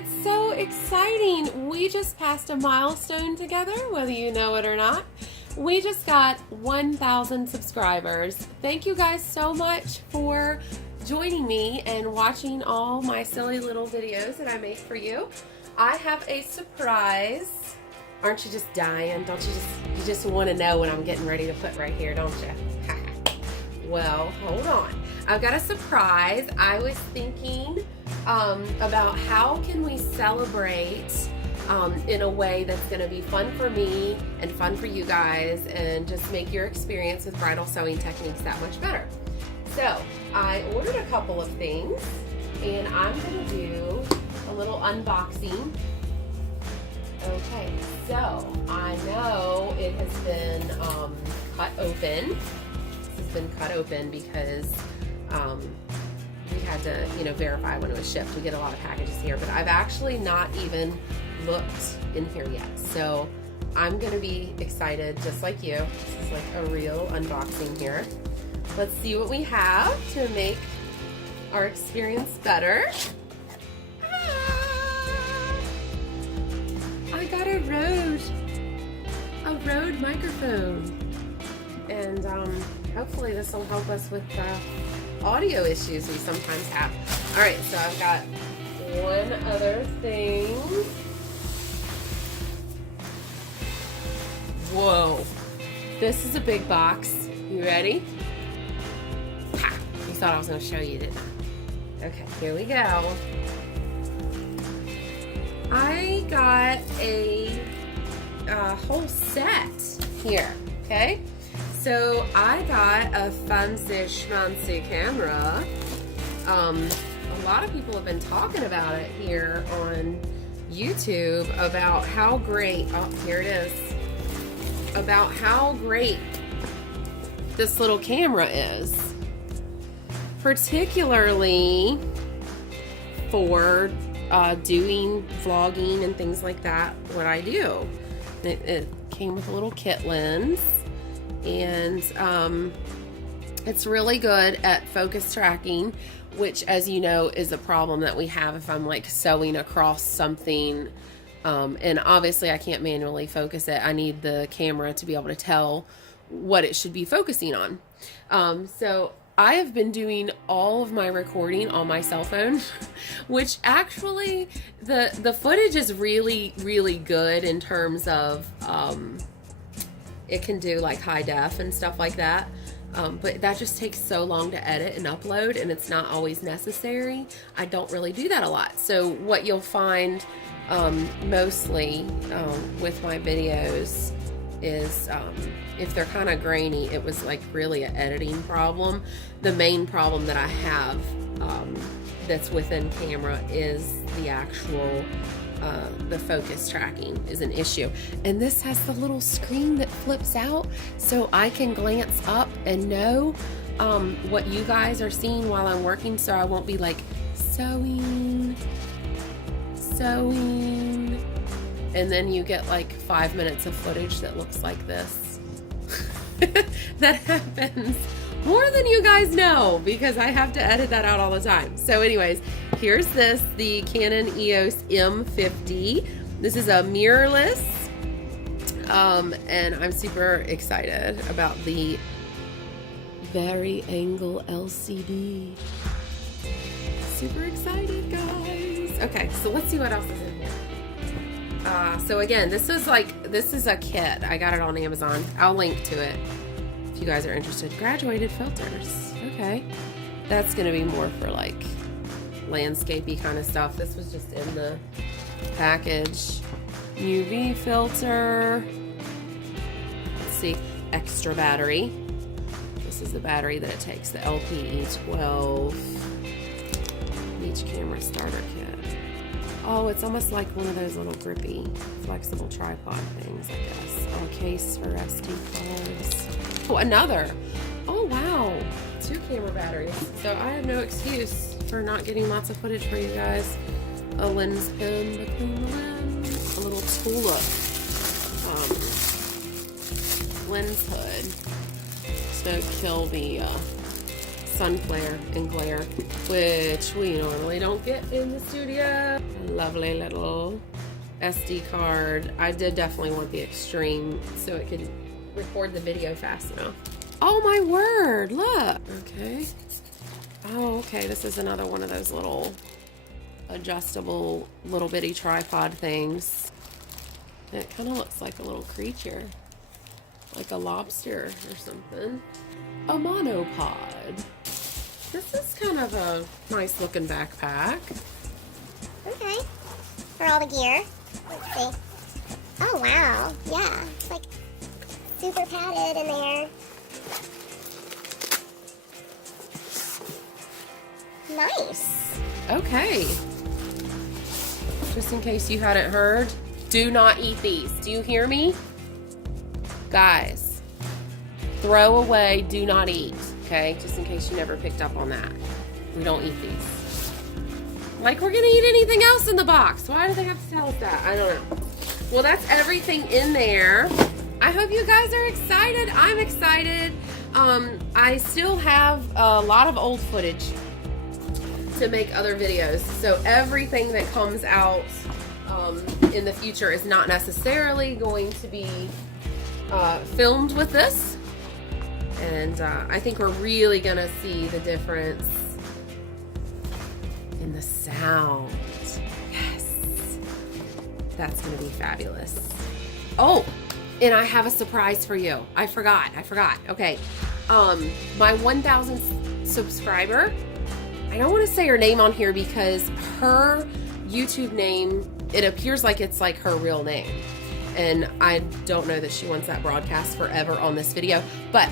it's so exciting. We just passed a milestone together, whether you know it or not. We just got 1,000 subscribers. Thank you guys so much for joining me and watching all my silly little videos that I make for you. I have a surprise. Aren't you just dying? Don't you just want to know what I'm getting ready to put right here, don't you? Well, hold on. I've got a surprise. I was thinking about how can we celebrate in a way that's going to be fun for me and fun for you guys and just make your experience with bridal sewing techniques that much better. So I ordered a couple of things and I'm going to do a little unboxing. Okay, so I know it has been cut open. This has been cut open because we had to, verify when it was shipped. We get a lot of packages here, but I've actually not even looked in here yet. So I'm gonna be excited just like you. This is like a real unboxing here. Let's see what we have to make our experience better. I got a Rode microphone. And hopefully this will help us with audio issues we sometimes have. All right, so I've got one other thing. Whoa, this is a big box. You ready? Ha! You thought I was going to show you, didn't I? Okay, here we go. I got a whole set here, okay? So I got a fancy schmancy camera. A lot of people have been talking about it here on YouTube about how great, oh, here it is, about how great this little camera is, particularly for doing vlogging and things like that, what I do. It came with a little kit lens, and it's really good at focus tracking, which, as you know, is a problem that we have if I'm like sewing across something, and obviously I can't manually focus it. I need the camera to be able to tell what it should be focusing on. So I have been doing all of my recording on my cell phone, which actually the footage is really, really good in terms of it can do like high def and stuff like that. But that just takes so long to edit and upload, and it's not always necessary. I don't really do that a lot. So what you'll find mostly with my videos is if they're kind of grainy, it was like really an editing problem. The main problem that I have that's within camera is the actual the focus tracking is an issue. And this has the little screen that flips out so I can glance up and know what you guys are seeing while I'm working, so I won't be like sewing, and then you get like 5 minutes of footage that looks like this. That happens more than you guys know because I have to edit that out all the time. So anyways, here's the Canon EOS M50. This is a mirrorless, and I'm super excited about the vari-angle LCD. Super excited, guys. Okay, so let's see what else is in here. So again, this is a kit. I got it on Amazon. I'll link to it if you guys are interested. Graduated filters. Okay. That's going to be more for like landscapey kind of stuff. This was just in the package. UV filter. Let's see. Extra battery. This is the battery that it takes. The LPE12. Each camera starter kit. Oh, it's almost like one of those little grippy, flexible tripod things, I guess. Oh, a case for SD cards. Oh, another. Oh, wow. 2 camera batteries. So I have no excuse for not getting lots of footage for you guys. A lens pin between the lens. A little tulip lens hood to kill the sun flare and glare, which we normally don't get in the studio. A lovely little SD card. I did definitely want the extreme so it could record the video fast enough. Oh my word, look. Okay. Oh, okay, this is another one of those little adjustable little bitty tripod things. It kind of looks like a little creature, like a lobster or something. A monopod. This is kind of a nice looking backpack. Okay. For all the gear. Let's see. Oh wow. Yeah. It's like super padded in there. Nice. Okay. Just in case you hadn't heard, do not eat these. Do you hear me? Guys, throw away, do not eat. Okay? Just in case you never picked up on that. We don't eat these. Like we're gonna eat anything else in the box. Why do they have to tell us that? I don't know. Well, that's everything in there. I hope you guys are excited. I'm excited. I still have a lot of old footage to make other videos, so everything that comes out in the future is not necessarily going to be filmed with this, and I think we're really gonna see the difference in the sound. Yes, that's gonna be fabulous. Oh, and I have a surprise for you. I forgot. Okay, my 1,000th subscriber, I don't want to say her name on here because her YouTube name, it appears like it's like her real name. And I don't know that she wants that broadcast forever on this video. But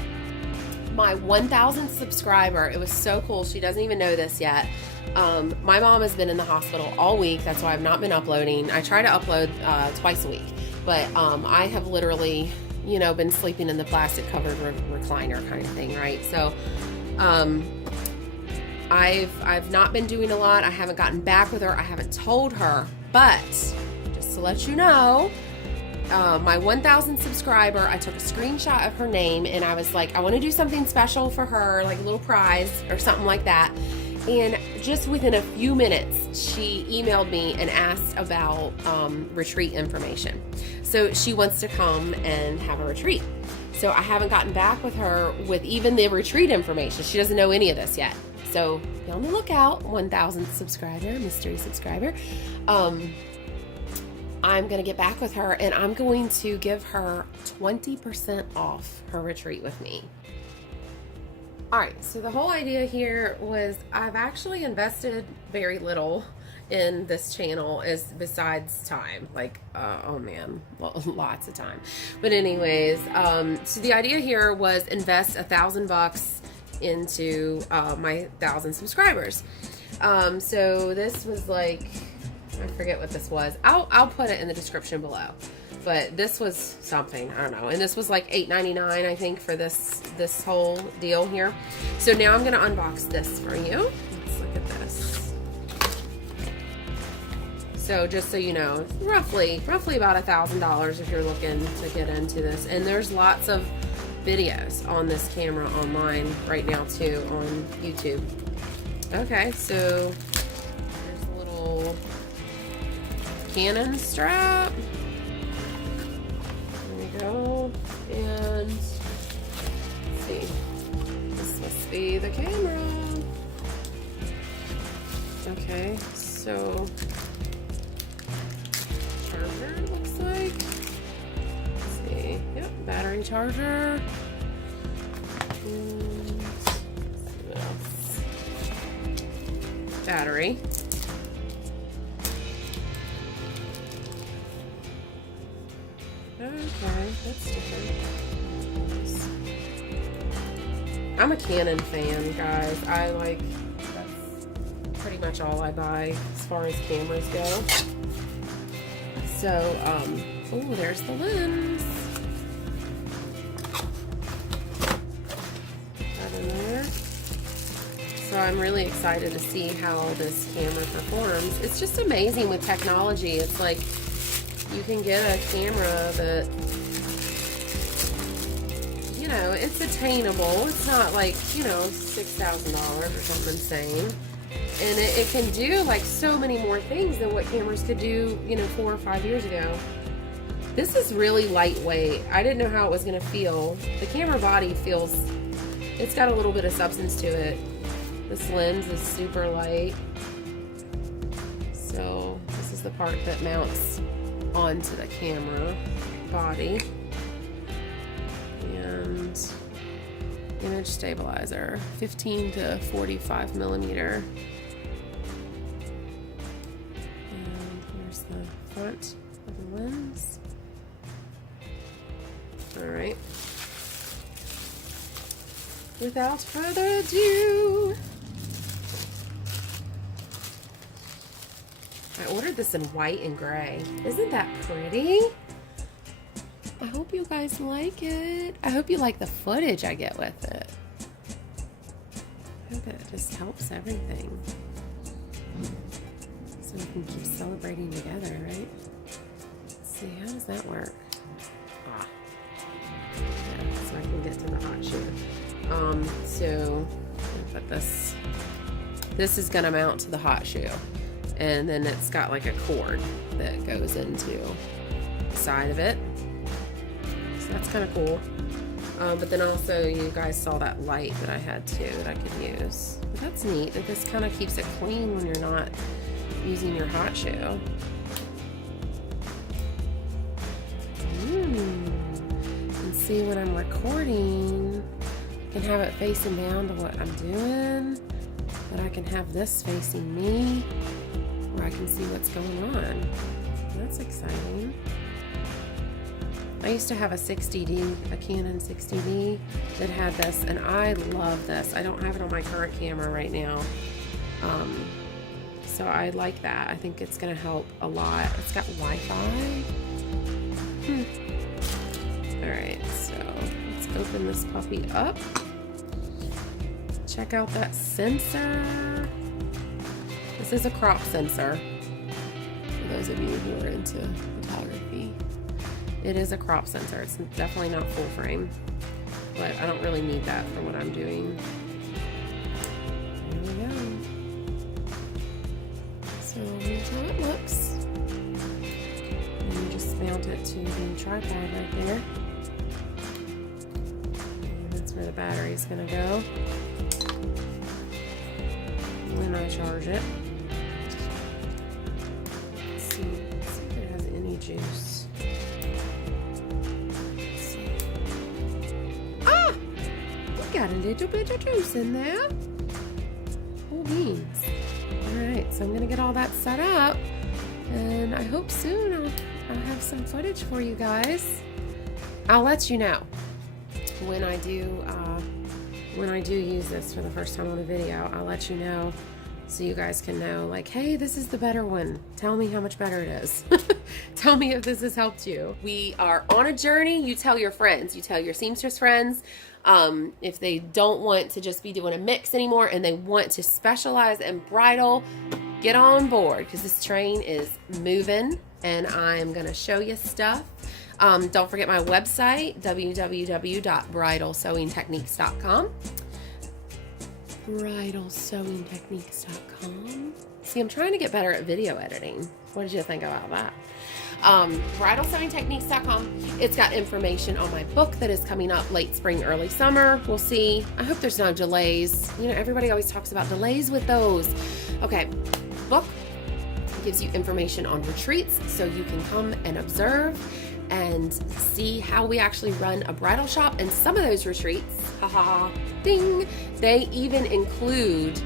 my 1,000th subscriber, it was so cool. She doesn't even know this yet. My mom has been in the hospital all week. That's why I've not been uploading. I try to upload twice a week. But I have literally, you know, been sleeping in the plastic covered recliner kind of thing, right? So, I've not been doing a lot. I haven't gotten back with her. I haven't told her, but just to let you know, my 1,000th subscriber, I took a screenshot of her name and I was like, I want to do something special for her, like a little prize or something like that. And just within a few minutes, she emailed me and asked about retreat information. So she wants to come and have a retreat. So I haven't gotten back with her with even the retreat information. She doesn't know any of this yet. So be on the lookout, 1,000th subscriber, mystery subscriber. I'm going to get back with her and I'm going to give her 20% off her retreat with me. All right, so the whole idea here was I've actually invested very little in this channel is besides time, like, oh man, well, lots of time. But anyways, so the idea here was invest $1,000 into my 1,000 subscribers. So this was like, I forget what this was. I'll put it in the description below. But this was something, I don't know. And this was like $8.99, I think, for this whole deal here. So now I'm gonna unbox this for you. Let's look at this. So just so you know, roughly about $1,000 if you're looking to get into this. And there's lots of videos on this camera online right now too on YouTube. Okay, so here's a little Canon strap. There we go. And let's see. This must be the camera. Okay, so charger looks like. Let's see. Yep, battery charger. And what else? Battery. Okay, that's different. I'm a Canon fan, guys. I like, that's pretty much all I buy as far as cameras go. So, oh, there's the lens. That in there. So I'm really excited to see how this camera performs. It's just amazing with technology. It's like, you can get a camera that, you you know, it's attainable. It's not like, you know, $6,000 or something insane. And it can do like so many more things than what cameras could do, you know, 4 or 5 years ago. This is really lightweight. I didn't know how it was going to feel. The camera body feels, it's got a little bit of substance to it. This lens is super light. So this is the part that mounts onto the camera body. And image stabilizer, 15 to 45 millimeter. And here's the front of the lens. All right. Without further ado, I ordered this in white and gray. Isn't that pretty? I hope you guys like it. I hope you like the footage I get with it. I hope it just helps everything. So we can keep celebrating together, right? Let's see, how does that work? Ah. Yeah, so I can get to the hot shoe. So I'll put this. This is gonna mount to the hot shoe. And then it's got like a cord that goes into the side of it. So that's kind of cool. But then also you guys saw that light that I had too that I could use. But that's neat that this kind of keeps it clean when you're not using your hot shoe. And see, when I'm recording, I can have it facing down to what I'm doing, but I can have this facing me where I can see what's going on. That's exciting. I used to have a 60D, a Canon 60D that had this, and I love this. I don't have it on my current camera right now. So I like that. I think it's gonna help a lot. It's got Wi-Fi. All right, so let's open this puppy up. Check out that sensor. This is a crop sensor, for those of you who are into photography. It is a crop sensor. It's definitely not full frame, but I don't really need that for what I'm doing. There we go. So here's how it looks. And you just mount it to the tripod right there. And that's where the battery is going to go when I charge it. Let's see if it has any juice. Got a little bit of juice in there. Cool beans. Alright, so I'm going to get all that set up, and I hope soon I'll have some footage for you guys. I'll let you know when I do use this for the first time on a video. I'll let you know so you guys can know, like, hey, this is the better one. Tell me how much better it is. Tell me if this has helped you. We are on a journey. You tell your friends. You tell your seamstress friends. If they don't want to just be doing a mix anymore and they want to specialize in bridal, get on board, because this train is moving and I'm going to show you stuff. Don't forget my website, www.bridalsewingtechniques.com. bridalsewingtechniques.com. See, I'm trying to get better at video editing. What did you think about that? bridalsewingtechniques.com. It's got information on my book that is coming up late spring, early summer. We'll see. I hope there's no delays. You know, everybody always talks about delays with those. Okay, book gives you information on retreats so you can come and observe and see how we actually run a bridal shop. And some of those retreats, ding, they even include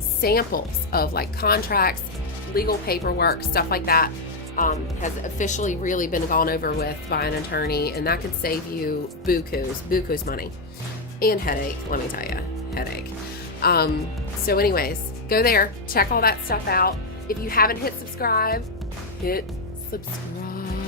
samples of like contracts, legal paperwork, stuff like that, has officially really been gone over with by an attorney, and that could save you buku's money and headache. Let me tell you, headache. So anyways, go there, check all that stuff out. If you haven't hit subscribe, hit subscribe.